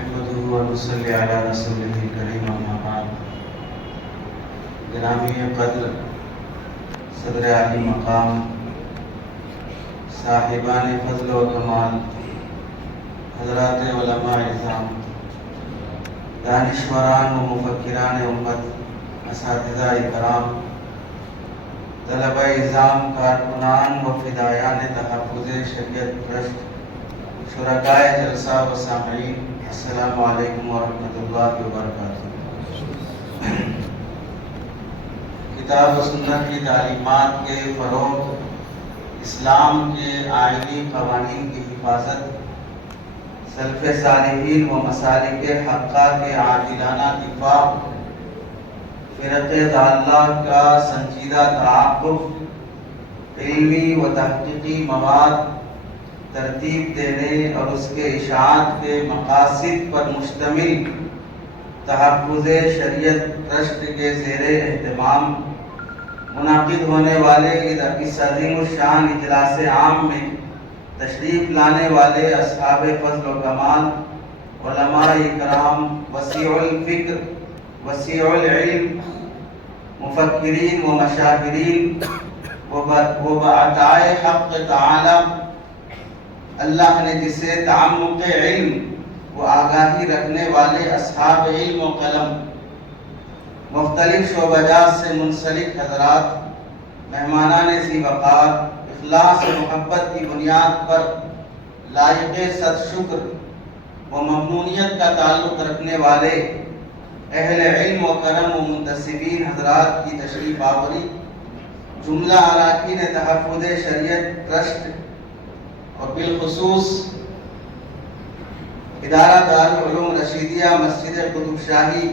نحمده ونصلي على رسوله الكريم اما بعد. گرامی قدر صدر عالی مقام صاحبان فضل و کمال، حضرات علماء اعظام، دانشوران و مفکران امت، اساتذہ کرام، طلبہ اعظام، کارکنان و فدایان تحفظ شریعت ٹرسٹ، شرکائے جلسہ و سامعین، السلام علیکم ورحمۃ اللہ وبرکاتہ. کتاب و سنت کی تعلیمات کے فروغ، اسلام کے آئینی قوانین کی حفاظت، سلف صالحین و مسالک حقہ کے عادلانہ دفاع، فرق ضالہ کا سنجیدہ تعاقب، علمی و تحقیقی مواد ترتیب دینے اور اس کے اشاعت کے مقاصد پر مشتمل تحفظ شریعت ٹرسٹ کے زیر اہتمام منعقد ہونے والے اس عظیم الشان اجلاس عام میں تشریف لانے والے اصحاب فضل و کمال، علماء کرام، وسیع الفکر، وسیع العلم، مفکرین و مشاہرین و بعطائے حق تعالی، اللہ نے جسے تعمق علم و آگاہی رکھنے والے اصحاب علم و قلم، مختلف شعبجات سے منسلک حضرات، مہمانان ذی وقار، اخلاص و محبت کی بنیاد پر لائق صد شکر و ممنونیت کا تعلق رکھنے والے اہل علم و کرم و منتسبین حضرات کی تشریف آوری، جملہ اراکین تحفظ شریعت ٹرسٹ اور بالخصوص ادارہ دارالعلوم رشیدیہ مسجد قطب شاہی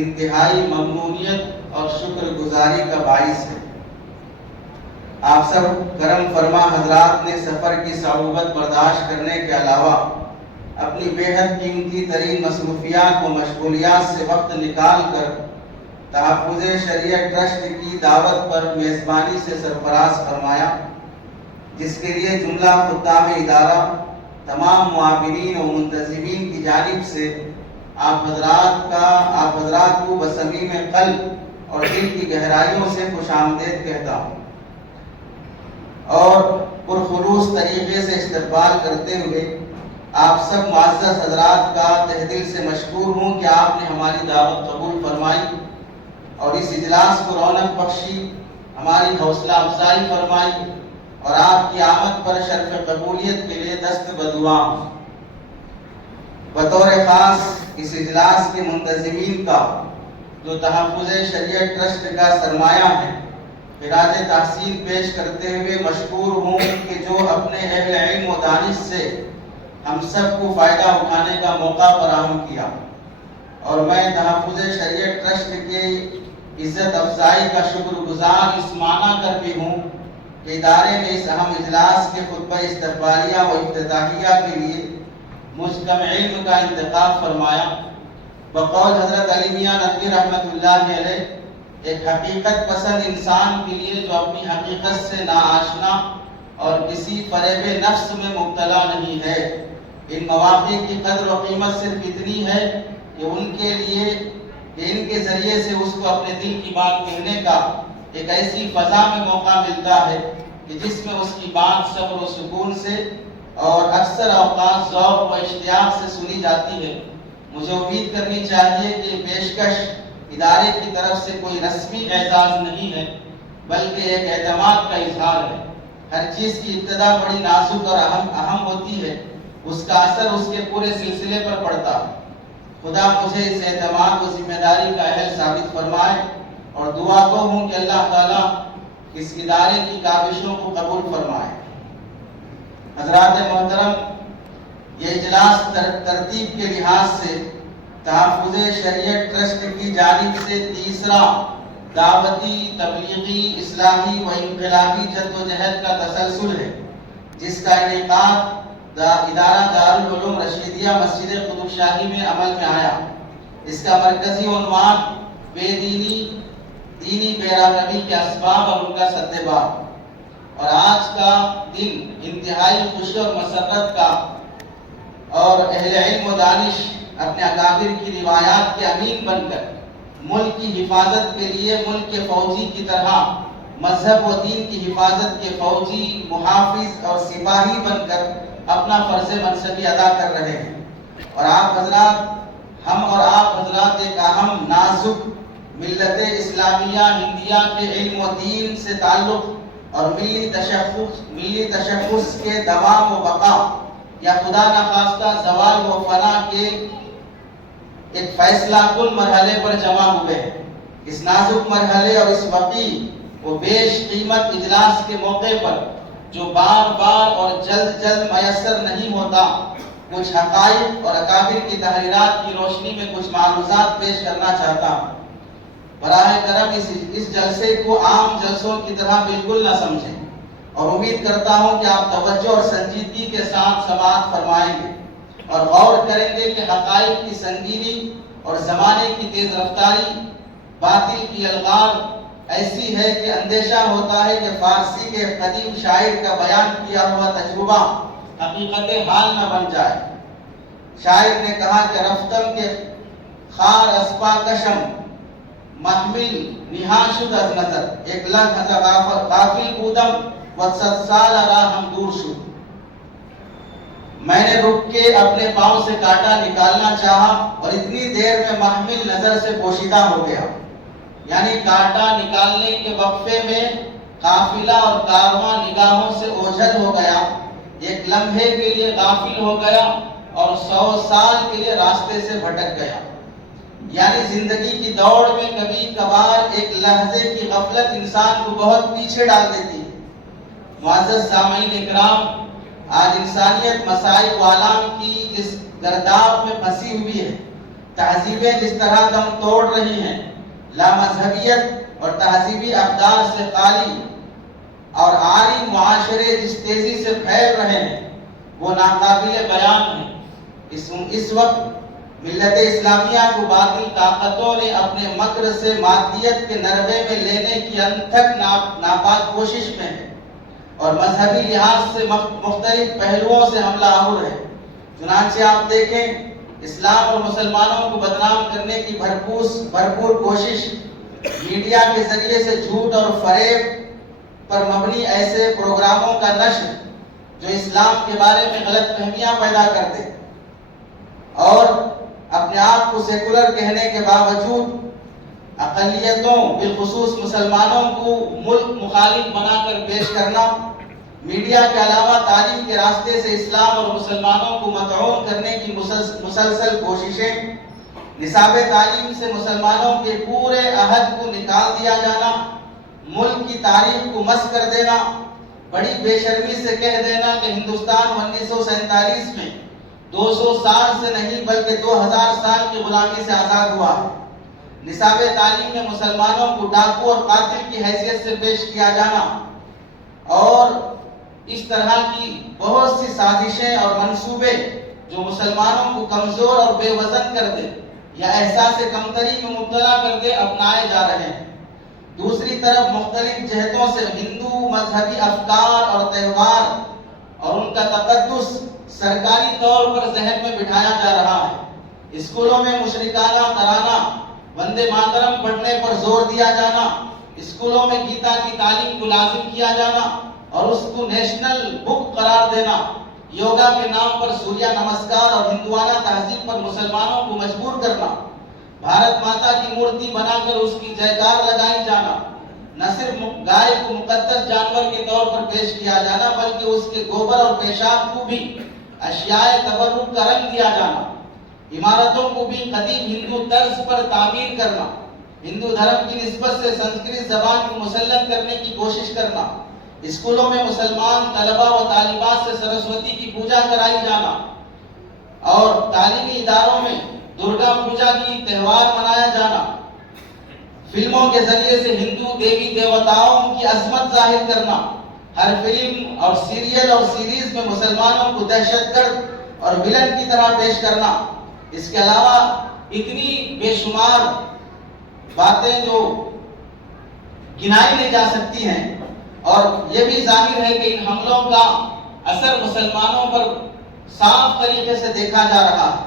انتہائی ممنونیت اور شکر گزاری کا باعث ہے. آپ سب کرم فرما حضرات نے سفر کی صعوبت برداشت کرنے کے علاوہ اپنی بے حد قیمتی ترین مصروفیات و مشغولیات سے وقت نکال کر تحفظ شریعت ٹرسٹ کی دعوت پر میزبانی سے سرفراز فرمایا، جس کے لیے جملہ خدام ادارہ، تمام معاونین و منتظمین کی جانب سے آپ حضرات کو بصمیم قلب اور دل کی گہرائیوں سے خوش آمدید کہتا ہوں اور پرخلوص طریقے سے استقبال کرتے ہوئے آپ سب معزز حضرات کا تہ دل سے مشکور ہوں کہ آپ نے ہماری دعوت قبول فرمائی اور اس اجلاس کو رونق بخشی، ہماری حوصلہ افزائی فرمائی اور آپ کی آمد پر شرف قبولیت کے لیے دست بدعا ہوں. بطور خاص اس اجلاس کے منتظمین کا جو تحفظ شریعت ٹرسٹ کا سرمایہ ہے، خراج تحسین پیش کرتے ہوئے مشکور ہوں کہ جو اپنے اہل علم و دانش سے ہم سب کو فائدہ اٹھانے کا موقع فراہم کیا، اور میں تحفظ شریعت ٹرسٹ کے عزت افزائی کا شکر گزار اس معنی کر بھی ہوں کہ ادارے نے اس اہم اجلاس کے خطبہ استقبالیہ و افتتاحیہ کے لیے مجھ کم علم کا انتخاب فرمایا. بقول حضرت علی میاں ندوی رحمۃ اللہ علیہ، ایک حقیقت پسند انسان کے لیے جو اپنی حقیقت سے ناآشنا اور کسی فریب نفس میں مبتلا نہیں ہے، ان مواقع کی قدر و قیمت صرف اتنی ہے کہ ان کے ذریعے سے اس کو اپنے دل کی بات کہنے کا ایک ایسی فضا میں موقع ملتا ہے کہ جس میں اس کی بات صبر و سکون سے اور اکثر اوقات ذوق و اشتیاق سے سنی جاتی ہے. مجھے امید کرنی چاہیے کہ پیشکش ادارے کی طرف سے کوئی رسمی اعزاز نہیں ہے بلکہ ایک اعتماد کا اظہار ہے. ہر چیز کی ابتدا بڑی نازک اور اہم ہوتی ہے، اس کا اثر اس کے پورے سلسلے پر پڑتا ہے. خدا مجھے اس اعتماد و ذمہ داری کا اہل ثابت فرمائے اور دعا گو ہوں کہ اللہ تعالیٰ اس ادارے کی کاوشوں کو قبول فرمائے. حضرات محترم، یہ اجلاس ترتیب کے لحاظ سے تحفظ شریعت ٹرسٹ کی جانب سے تیسرا دعوتی، تبلیغی، اصلاحی و انقلابی جدوجہد کا تسلسل ہے، جس کا انعقاد ادارہ دارالعلوم رشیدیہ مسجد قطب شاہی میں عمل میں آیا. اس کا مرکزی عنوان بے دینی پیراگبی کے اسباب اور ان کا سدباب، اور آج کا دن انتہائی خوشی اور مسرت کا اور اہل علم و دانش اپنے اکابر کی روایات کے امین بن کر ملک کی حفاظت کے لیے ملک کے فوجی کی طرح مذہب و دین کی حفاظت کے فوجی، محافظ اور سپاہی بن کر اپنا فرض منصبی ادا کر رہے ہیں۔ اور آپ حضرات ایک اہم نازک ملت اسلامیہ ہندیہ کے علم و دین سے تعلق اور ملی تشخص کے دوام و بقا یا خدا نخواستہ زوال و فنا کے ایک فیصلہ کن مرحلے پر جمع ہوئے ہیں۔ اس نازک مرحلے اور اس وقی و بیش قیمت اجلاس کے موقع پر جو بار بار اور جلد میسر نہیں ہوتا، کچھ حقائق اور اکابر کی تحریرات کی روشنی میں کچھ معروضات پیش کرنا چاہتا ہوں۔ براہ کرم اس جلسے کو عام جلسوں کی طرح بالکل نہ سمجھیں اور امید کرتا ہوں کہ آپ توجہ اور سنجیدگی کے ساتھ سماعت فرمائیں گے اور غور کریں گے کہ حقائق کی سنگینی اور زمانے کی تیز رفتاری، باطل کی الغار ایسی ہے کہ اندیشہ ہوتا ہے کہ فارسی کے قدیم شاعر کا بیان کیا ہوا تجربہ حقیقت حال نہ بن جائے۔ شاعر نے کہا کہ رفتم کے خار اسپا کشم محمل نہا شد از نظر، ایک لکھ از غافل بودم و صد سال راہم دور شد۔ میں نے رک کے اپنے پاؤں سے کانٹا نکالنا چاہا اور اتنی دیر میں محمل نظر سے پوشیدہ ہو گیا، یعنی کانٹا نکالنے کے وقفے میں قافلہ اور کارواں نگاہوں سے اوجھل ہو گیا، ایک لمحے کے لیے غافل ہو گیا اور 100 سال کے لیے راستے سے بھٹک گیا۔ یعنی زندگی کی دوڑ میں کبھی کبھار ایک لحظے کی غفلت انسان کو بہت پیچھے ڈال دیتی ہے۔ معزز سامعین اکرام، آج انسانیت مسائل و آلام کی جس گرداب میں پھنسی ہوئی ہے، تہذیبیں جس طرح دم توڑ رہی ہیں، لامذہبیت اور تہذیبی اقدار سے خالی اور عاری معاشرے جس تیزی سے پھیل رہے ہیں، وہ ناقابل بیان ہیں۔ اس وقت ملت اسلامیہ کو باطل طاقتوں نے اپنے مکر سے مادیت کے نرغے میں لینے کی انتھک ناپاک کوشش میں ہے اور مذہبی لحاظ سے مختلف پہلوؤں سے حملہ آور ہے۔ چنانچہ آپ دیکھیں، اسلام اور مسلمانوں کو بدنام کرنے کی بھرپور کوشش، میڈیا کے ذریعے سے جھوٹ اور فریب پر مبنی ایسے پروگراموں کا نشر جو اسلام کے بارے میں غلط فہمیاں پیدا کرتے اور اپنے آپ کو سیکولر کہنے کے باوجود اقلیتوں بالخصوص مسلمانوں کو ملک مخالف بنا کر پیش کرنا، میڈیا کے علاوہ تعلیم کے راستے سے اسلام اور مسلمانوں کو مطعون کرنے کی مسلسل کوششیں، نصاب تعلیم سے مسلمانوں کے پورے عہد کو نکال دیا جانا، ملک کی تاریخ کو مس کر دینا، بڑی بے شرمی سے کہہ دینا کہ ہندوستان 1947 میں 200 سال سے نہیں بلکہ 2000 سال کی غلامی سے آزاد ہوا۔ نصاب تعلیم میں مسلمانوں کو ڈاکو اور قاتل کی حیثیت سے پیش کیا جانا اور اس طرح کی بہت سی سازشیں اور منصوبے جو مسلمانوں کو کمزور اور بے وزن کر دے یا احساس کمتری میں مبتلا کر دے اپنائے جا رہے ہیں۔ دوسری طرف مختلف جہتوں سے ہندو مذہبی افکار اور تہوار اور ان کا تقدس سرکاری طور پر ذہن میں بٹھایا جا رہا ہے۔ اسکولوں میں مشرکانہ ترانہ وندے ماترم پڑھنے پر زور دیا جانا، اسکولوں میں گیتا کی تعلیم کو لازم کیا جانا اور اس کو نیشنل بک قرار دینا، یوگا کے نام پر سوریہ نمسکار اور ہندوانہ تہذیب پر مسلمانوں کو مجبور کرنا، بھارت ماتا کی مورتی بنا کر اس کی جیکار لگائی جانا، نہ صرف گائے کو مقدس جانور کے طور پر پیش کیا جانا بلکہ اس کے گوبر اور پیشاب کو بھی اشیاء تبرک کا رنگ دیا جانا، عمارتوں کو بھی قدیم ہندو طرز پر تعمیر کرنا، ہندو دھرم کی نسبت سے سنسکرت زبان کو مسلط کرنے کی کوشش کرنا، اسکولوں میں مسلمان طلبہ و طالبات سے سرسوتی کی پوجا کرائی جانا اور تعلیمی اداروں میں درگا پوجا کی تہوار منایا جانا، فلموں کے ذریعے سے ہندو دیوی دیوتاؤں کی عظمت ظاہر کرنا، ہر فلم اور سیریل اور سیریز میں مسلمانوں کو دہشت گرد اور ویلن کی طرح پیش کرنا۔ اس کے علاوہ اتنی بے شمار باتیں جو گنائی نہیں جا سکتی ہیں اور یہ بھی ظاہر ہے کہ ان حملوں کا اثر مسلمانوں پر صاف طریقے سے دیکھا جا رہا ہے۔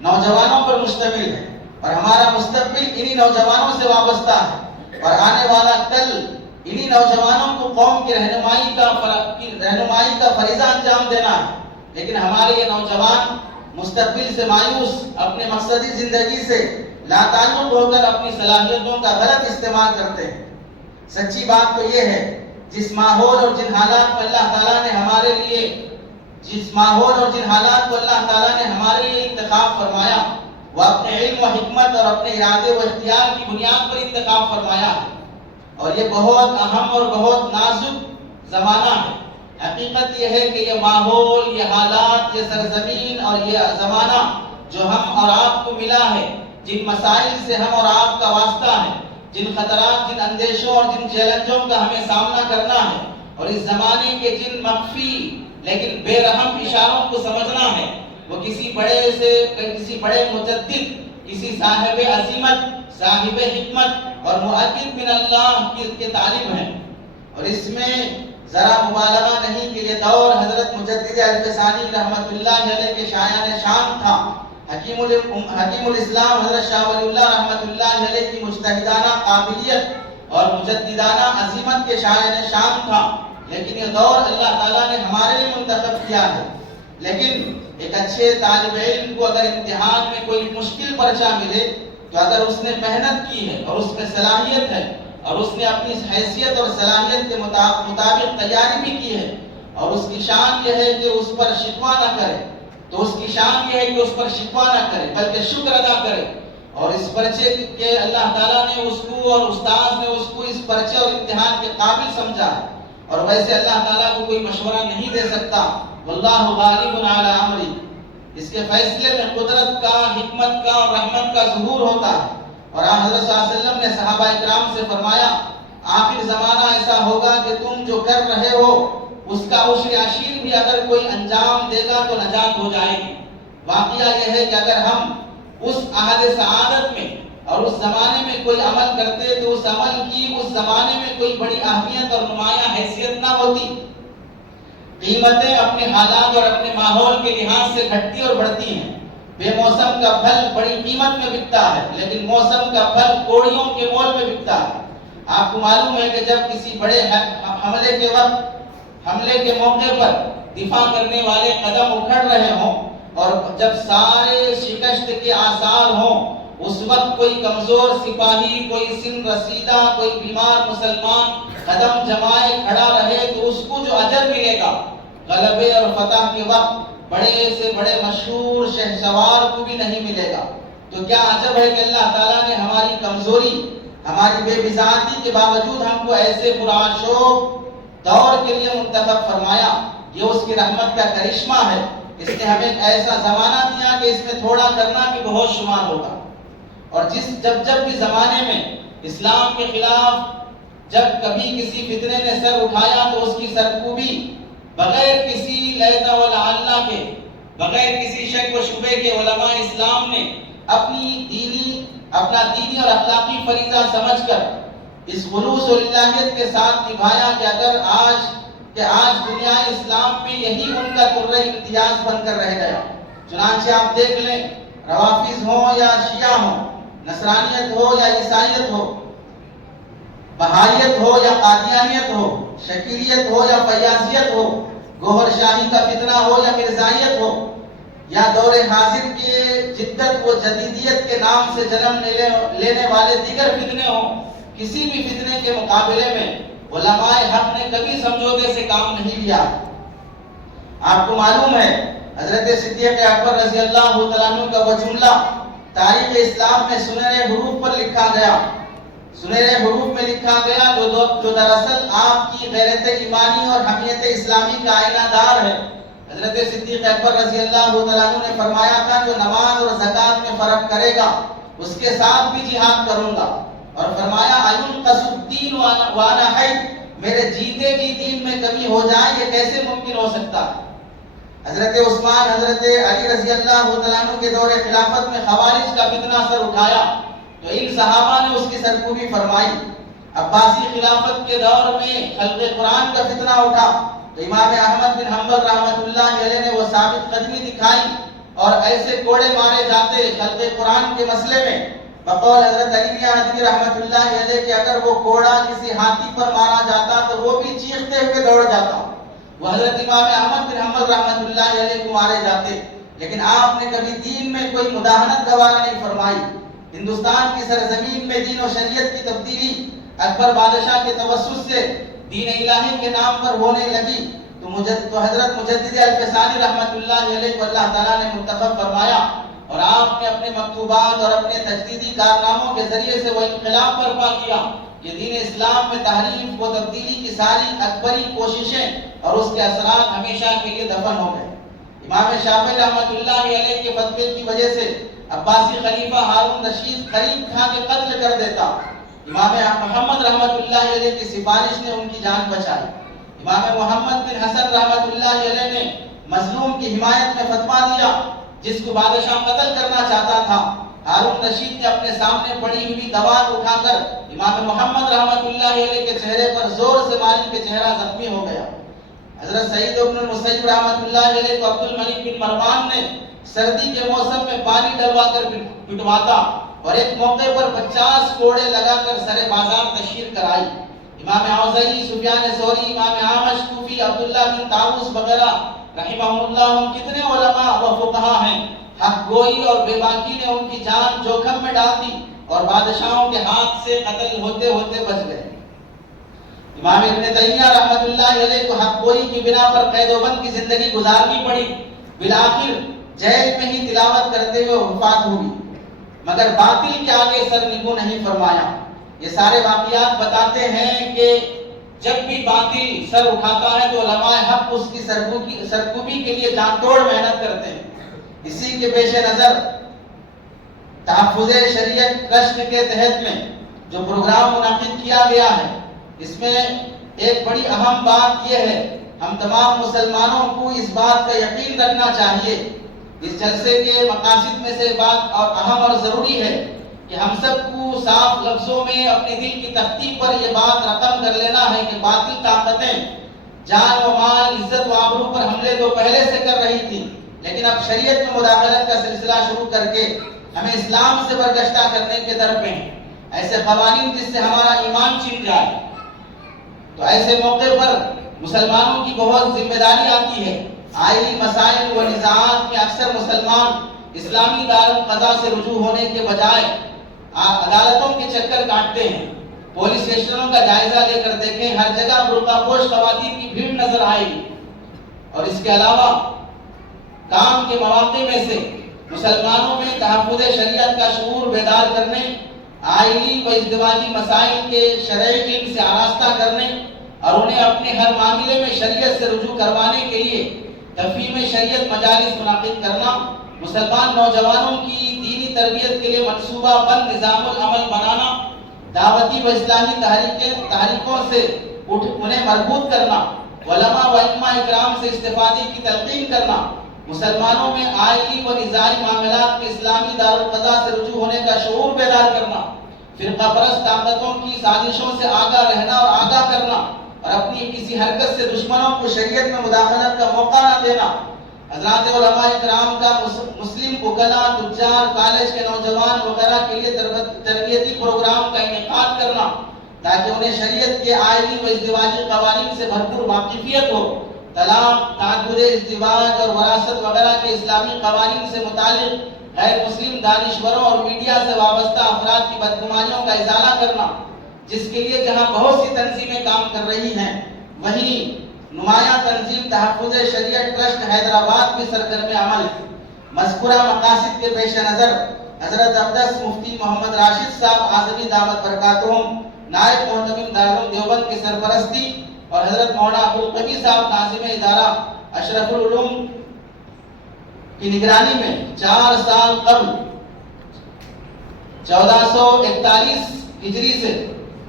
نوجوانوں پر مشتمل ہے اور ہمارا مستقبل انہی نوجوانوں سے وابستہ ہے اور آنے والا کل انہی نوجوانوں کو قوم کی رہنمائی کا فریضہ انجام دینا ہے. لیکن ہمارے یہ نوجوان مستقبل سے مایوس، اپنے مقصدی زندگی سے لاتعلق ہو کر اپنی صلاحیتوں کا غلط استعمال کرتے ہیں. سچی بات تو یہ ہے، جس ماحول اور جن حالات میں اللہ تعالیٰ نے ہمارے لیے ہمارے لیے انتخاب فرمایا، وہ اپنے علم و حکمت اور اپنے ارادے و اختیار کی بنیاد پر انتخاب فرمایا ہے. اور یہ بہت اہم اور بہت نازک زمانہ ہے. حقیقت یہ ہے کہ یہ ماحول، یہ حالات، یہ سرزمین اور یہ زمانہ جو ہم اور آپ کو ملا ہے، جن مسائل سے ہم اور آپ کا واسطہ ہے، جن خطرات، جن اندیشوں اور جن چیلنجوں کا ہمیں سامنا کرنا ہے، اور اس زمانے کے جن مخفی لیکن بے رحم اشاروں کو سمجھنا ہے، وہ کسی بڑے مجدد، کسی صاحب عظمت، صاحب حکمت اور مؤدب من اللہ کی تعلیم ہے. اور اس میں ذرا مبالغہ نہیں کہ یہ دور حضرت مجدد الفسانی رحمت اللہ علیہ کے شایان شان تھا. حکیم الاسلام حضرت شاہ ولی اللہ رحمت اللہ علیہ کی مجتہدانہ قابلیت اور مجددانہ عظمت کے شایان شان تھا. لیکن یہ دور اللہ تعالیٰ نے ہمارے لیے منتخب کیا ہے. لیکن ایک اچھے طالب علم کو اگر امتحان میں کوئی مشکل پرچہ ملے تو اگر اس نے محنت کی ہے اور اس میں صلاحیت ہے اور اس نے اپنی حیثیت اور صلاحیت کے مطابق تیاری بھی کی ہے اور اس کی شان یہ ہے کہ اس پر شکوہ نہ کرے، تو اس کی شان یہ ہے کہ اس پر شکوہ نہ کرے بلکہ شکر ادا کرے. اور اس پرچے کے اللہ تعالیٰ نے اس کو اور استاذ نے اس کو اس پرچے اور امتحان کے قابل سمجھا ہے. اور ویسے اللہ تعالیٰ کو کوئی مشورہ نہیں دے سکتا. واللہ غالب علی امری، اس کے فیصلے میں قدرت کا، حکمت کا اور رحمت کا ظہور ہوتا ہے. اور حضرت صلی اللہ علیہ وسلم نے صحابہ اکرام سے فرمایا، آخر زمانہ ایسا ہوگا کہ تم جو کر رہے ہو اس کا عشر عشیر بھی اگر کوئی انجام دے گا تو نجات ہو جائے گی. واقعہ یہ ہے کہ اگر ہم اس عہد سعادت میں اور اس زمانے میں کوئی عمل کرتے تو اس عمل کی اس زمانے میں کوئی بڑی اہمیت اور نمایاں حیثیت نہ ہوتی. قیمتیں اپنے حالات اور اپنے ماحول کے لحاظ سے گھٹتی اور بڑھتی ہیں. بے موسم کا پھل بڑی قیمت میں بکتا ہے، لیکن موسم کا پھل کوڑیوں کے مول میں بکتا ہے. آپ کو معلوم ہے کہ جب کسی بڑے حملے کے موقع پر دفاع کرنے والے قدم اکھڑ رہے ہوں اور جب سارے شکست کے آثار ہوں، اس وقت کوئی کمزور سپاہی، کوئی سن رسیدہ، کوئی بیمار مسلمان قدم جمائے کھڑا رہے تو اس کو جو اجر ملے گا غلبے اور فتح کے وقت بڑے سے بڑے مشہور شہسوار کو بھی نہیں ملے گا. تو کیا عجب ہے کہ اللہ تعالیٰ نے ہماری کمزوری، ہماری بے بذاتی کے باوجود ہم کو ایسے پرآشوب دور کے لیے منتخب فرمایا. یہ اس کی رحمت کا کرشمہ ہے. اس نے ہمیں ایک ایسا زمانہ دیا کہ اس میں تھوڑا کرنا بھی بہت شمار ہوگا. اور جب بھی زمانے میں اسلام کے خلاف جب کبھی کسی فتنے نے سر اٹھایا تو اس کی سرکوبی بغیر کسی لیتا ولعلہ کے، بغیر کسی شک و شبے کے علماء اسلام نے اپنا دینی اور اخلاقی فریضہ سمجھ کر اس خلوص و للہیت کے ساتھ نبھایا کہ آج دنیا اسلام میں یہی ان کا قرۂ امتیاز بن کر رہ گیا. چنانچہ آپ دیکھ لیں، روافظ ہوں یا شیعہ ہوں، نصرانیت ہو یا عیسائیت ہو، بہائیت ہو یا قادیانیت ہو، شکیلیت ہو یا فیاضیت ہو، گوہر شاہی کا فتنہ ہو یا مرزائیت ہو، یا دور حاضر کے جدت و جدیدیت کے نام سے جنم لینے والے دیگر فتنے ہوں، کسی بھی فتنے کے مقابلے میں علماء حق نے کبھی سمجھوتے سے کام نہیں لیا. آپ کو معلوم ہے حضرت صدیق اکبر رضی اللہ تعالیٰ عنہ کا وہ جملہ تاریخ اسلام میں سنہرے حروف پر لکھا گیا، سنہرے حروف میں لکھا گیا جو دراصل آپ کی غیرت ایمانی اور حمیت اسلامی کا آئینہ دار ہے. حضرت صدیق اکبر رضی اللہ تعالیٰ عنہ نے فرمایا تھا جو نماز اور زکوٰۃ میں فرق کرے گا اس کے ساتھ بھی جہاد کروں گا. اور فرمایا اَيُنْقَصُ الدِّينُ وَأَنَا حَيٌّ، میرے جیتے جی دین میں کمی ہو جائے یہ کیسے ممکن ہو سکتا ہے. حضرت عثمان، حضرت علی رضی اللہ تعالیٰ عنہ کے دور خلافت میں خوارج کا فتنہ سر اٹھایا تو ان صحابہ نے اس کی سرکوبی فرمائی. عباسی خلافت کے دور میں خلق قرآن کا فتنہ اٹھا تو امام احمد بن حنبل رحمۃ اللہ علیہ نے وہ ثابت قدمی دکھائی اور ایسے کوڑے مارے جاتے خلق قرآن کے مسئلے میں بقول حضرت علی میاں ندوی رحمۃ اللہ علیہ کہ اگر وہ کوڑا کسی ہاتھی پر مارا جاتا تو وہ بھی چیختے ہوئے دوڑ جاتا. وہ حضرت امام احمد بن حنبل رحمۃ اللہ علیہ کو مارے جاتے، لیکن آپ نے کبھی دین میں کوئی مداہنت گوارا نہیں فرمائی. ہندوستان کی سرزمین میں دین و شریعت کی تبدیلی اکبر بادشاہ کے توسط سے دین الہی کے نام پر ہونے لگی تو حضرت مجدد الفسانی رحمۃ اللہ علیہ کو اللہ تعالیٰ نے منتخب فرمایا، اور آپ نے اپنے مکتوبات اور اپنے تجدیدی کارناموں کے ذریعے سے وہ انقلاب برپا کیا کہ دین اسلام میں تحریف و تبدیلی کی ساری اکبری کوششیں اور اس کے اثرات ہمیشہ کے لیے دفن ہو گئے. امام شافعی رحمۃ اللہ علیہ کے فتوے کی وجہ سے عباسی خلیفہ ہارون رشید قریب تھا کہ قتل کر دیتا. امام محمد رحمۃ اللہ علیہ کی سفارش نے ان کی جان بچائی. امام محمد بن حسن رحمۃ اللہ علیہ نے مظلوم کی حمایت میں فتویٰ دیا جس کو بادشاہ قتل کرنا چاہتا تھا. ہارون رشید نے اپنے سامنے پڑی ہوئی دوار اٹھا کر امام محمد رحمۃ اللہ علیہ کے چہرے پر زور سے ماری کہ چہرہ زخمی ہو گیا. حضرت سعید بن المسیب رحمۃ اللہ علیہ کو عبد الملک بن مروان نے سردی کے موسم میں پانی ڈلوا کر پٹواتا اور ایک موقع پر 50 کوڑے لگا کر سر بازار تشہیر کرائی. امام اوزاعی، سفیان ثوری، امام اعمش، کوفی، عبداللہ بن طاووس وغیرہ رحمہ اللہ ہم کتنے علماء و فقہا ہیں، حق گوئی اور بے باکی نے ان کی جان جوکھم میں ڈال دی اور بادشاہوں کے ہاتھ سے قتل ہوتے ہوتے بچ گئے. امام ابن تیمیہ رحمۃ اللہ علیہ کو حق گوئی کی بنا پر قید و بند کی زندگی گزارنی پڑی. بالآخر جیل میں ہی تلاوت کرتے ہوئے وفات ہوئی، مگر باطل کے آگے سر نگو نہیں فرمایا. یہ سارے واقعات بتاتے ہیں کہ جب بھی باطل سر اٹھاتا ہے تو علماء حق اس کی سرکوبی کے لیے جان توڑ محنت کرتے ہیں. اسی کے پیش نظر تحفظ شریعت ٹرسٹ کے تحت میں جو پروگرام منعقد کیا گیا ہے، اس میں ایک بڑی اہم بات یہ ہے، ہم تمام مسلمانوں کو اس بات کا یقین رکھنا چاہیے. اس جلسے کے مقاصد میں سے بات اور اہم اور ضروری ہے کہ ہم سب کو صاف لفظوں میں اپنے دل کی تختی پر یہ بات رقم کر لینا ہے کہ باطل طاقتیں جان و مال، عزت و آبرو پر حملے تو پہلے سے کر رہی تھی، لیکن اب شریعت میں مداخلت کا سلسلہ شروع کر کے ہمیں اسلام سے برگشتہ کرنے کے در پہ ہیں. ایسے قوانین جس سے ہمارا ایمان چھن جائے، تو ایسے موقع پر مسلمانوں کی بہت ذمہ داری آتی ہے. آئلی مسائل و نزاعات میں اکثر مسلمان اسلامی دارالقضاء سے رجوع ہونے کے بجائے عدالتوں کے چکر کاٹتے ہیں. پولیس اسٹیشنوں کا جائزہ لے کر دیکھیں، ہر جگہ برقع پوش خواتین کی بھیڑ نظر آئے گی. اور اس کے علاوہ کام کے مواقع میں سے مسلمانوں میں تحفظ شریعت کا شعور بیدار کرنے، آئلی و ازدواجی مسائل کے شرعی علم سے آراستہ کرنے اور انہیں اپنے ہر معاملے میں شریعت سے رجوع کروانے کے لیے تفہیم شریعت مجالس منعقد کرنا، مسلمان نوجوانوں کی دینی تربیت کے لیے منصوبہ بند نظام العمل بنانا، دعوتی و اصلاحی تحریکوں سے انہیں مربوط کرنا، علماء و ائمہ اکرام سے استفادے کی تلقین کرنا، مسلمانوں میں آئلی و نزاعی معاملات میں اسلامی دارالقضاء سے رجوع ہونے کا شعور بیدار کرنا، فرقہ پرست طاقتوں کی سازشوں سے آگاہ رہنا اور آگاہ کرنا اور اپنی کسی حرکت سے دشمنوں کو شریعت میں مداخلت کا موقع نہ دینا. حضرات علماء اکرام کا مسلم وکلاء، تجار، کالج کے نوجوان وغیرہ کے لیے تربیتی پروگرام کا انعقاد کرنا تاکہ انہیں شریعت کے آئلی و ازدواجی قوانین سے بھرپور واقفیت ہو. طلاق، تعدد ازدواج اور وراثت وغیرہ کے اسلامی قوانین سے متعلق غیر مسلم دانشوروں اور میڈیا سے وابستہ افراد کی بدگمانیوں کا ازالہ کرنا، جس کے لیے جہاں بہت سی تنظیمیں کام کر رہی ہیں، وہیں نمایاں تنظیم تحفظ شریعت ٹرسٹ حیدرآباد بھی سرگرم عمل ہے. مذکورہ مقاصد کے پیش نظر حضرت اقدس مفتی محمد راشد صاحب اعظمی دامت برکاتہم نائب محتمم دارالعلوم دیوبند کی سرپرستی اور حضرت مولانا ابوالقوی صاحب ناظم ادارہ اشرف العلوم کی نگرانی میں 4 سال قبل 1441 ہجری سے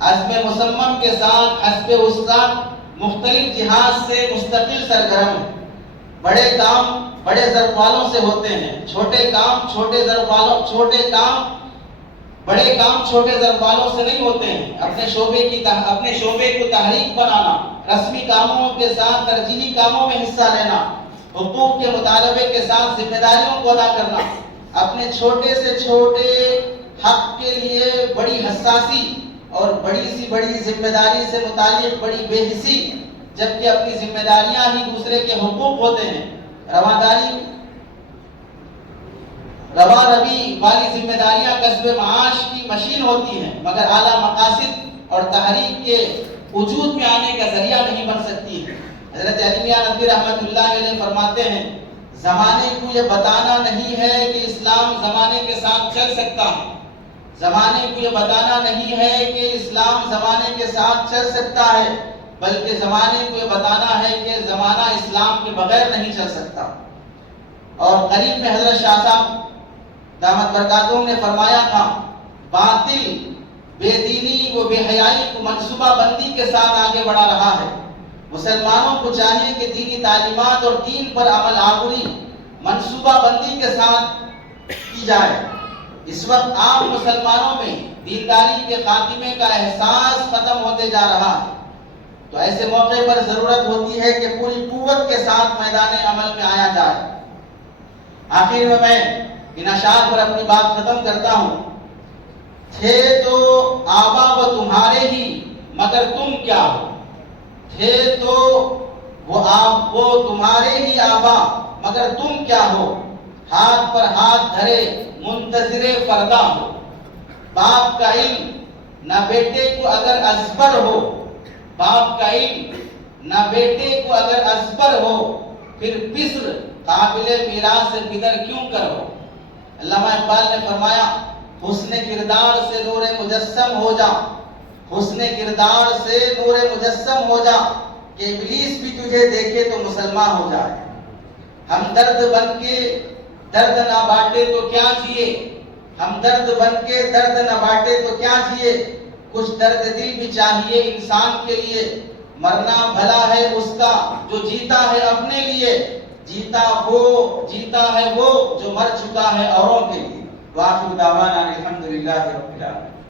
عزم مصمم کے ساتھ حسب استاد مختلف جہاز سے مستقل سرگرم ہے. بڑے کام بڑے ظرف والوں سے ہوتے ہیں، چھوٹے کام چھوٹے ظرف والوں سے نہیں ہوتے ہیں. اپنے شعبے کو تحریک بنانا، رسمی کاموں کے ساتھ ترجیحی کاموں میں حصہ لینا، حقوق کے مطالبے کے ساتھ ذمہ داریوں کو ادا کرنا، اپنے چھوٹے سے چھوٹے حق کے لیے بڑی حساسی اور بڑی سی بڑی ذمہ داری سے متعلق بڑی بے حسی، جبکہ اپنی ذمہ داریاں ہی دوسرے کے حقوق ہوتے ہیں۔ رواں روی والی ذمہ داریاں کسب معاش کی مشین ہوتی ہیں، مگر اعلیٰ مقاصد اور تحریک کے وجود میں آنے کا ذریعہ نہیں بن سکتی۔ حضرت علی میاں ندوی رحمۃ اللہ علیہ فرماتے ہیں، زمانے کو یہ بتانا نہیں ہے کہ اسلام زمانے کے ساتھ چل سکتا ہے، زمانے کو یہ بتانا نہیں ہے کہ اسلام زمانے کے ساتھ چل سکتا ہے، بلکہ زمانے کو یہ بتانا ہے کہ زمانہ اسلام کے بغیر نہیں چل سکتا۔ اور قریب میں حضرت شاہ صاحب دامت برکاتہم نے فرمایا تھا، باطل بے دینی و بے حیائی کو منصوبہ بندی کے ساتھ آگے بڑھا رہا ہے۔ مسلمانوں کو چاہیے کہ دینی تعلیمات اور دین پر عمل آوری منصوبہ بندی کے ساتھ کی جائے۔ اس وقت عام مسلمانوں میں دینداری کے خاتمے کا احساس ختم ہوتے جا رہا ہے، تو ایسے موقع پر ضرورت ہوتی ہے کہ پوری قوت کے ساتھ میدان عمل میں آیا جائے۔ آخر میں ان اشعار پر اپنی بات ختم کرتا ہوں۔ تھے تو آبا وہ تمہارے ہی، مگر تم کیا ہو؟ تھے تو وہ تمہارے ہی آبا، مگر تم کیا ہو؟ ہاتھ پر ہاتھ دھرے منتظر فردا ہو۔ باپ کا علم نہ بیٹے کو اگر ازبر ہو، باپ کا علم نہ بیٹے کو اگر ازبر ہو، پھر پسر قابل میراث پدر کیوں کرو؟ علامہ اقبال نے فرمایا، حسن کردار سے نور مجسم ہو جا، حسن کردار سے نور مجسم ہو جا، کہ ابلیس بھی تجھے دیکھے تو مسلمان ہو جائے۔ ہم درد بن کے درد نہ بانٹے تو کیا جیے، ہم درد بن کے درد نہ بانٹے تو کیا جیے، کچھ درد دل بھی چاہیے انسان کے لیے، مرنا بھلا ہے اس کا جو جیتا ہے اپنے لیے، جیتا ہے وہ جو مر چکا ہے اوروں کے لیے۔ وآخر دعوانا الحمدللہ رب العالمین۔